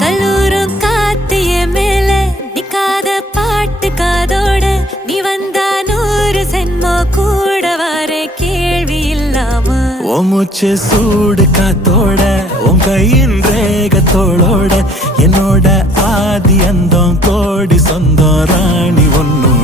கல்லூரும் காத்திய மேல நிக்காத பாட்டு காதோட நீ வந்தா 100 சென்மோ கூட வர கேள்வி இல்லாம உன் மூச்சு சூடு காத்தோட உன் கையின் ரேகத்தோளோட என்னோட ஆதி அந்தம் கோடி சொந்தம் ராணி ஒன்னும்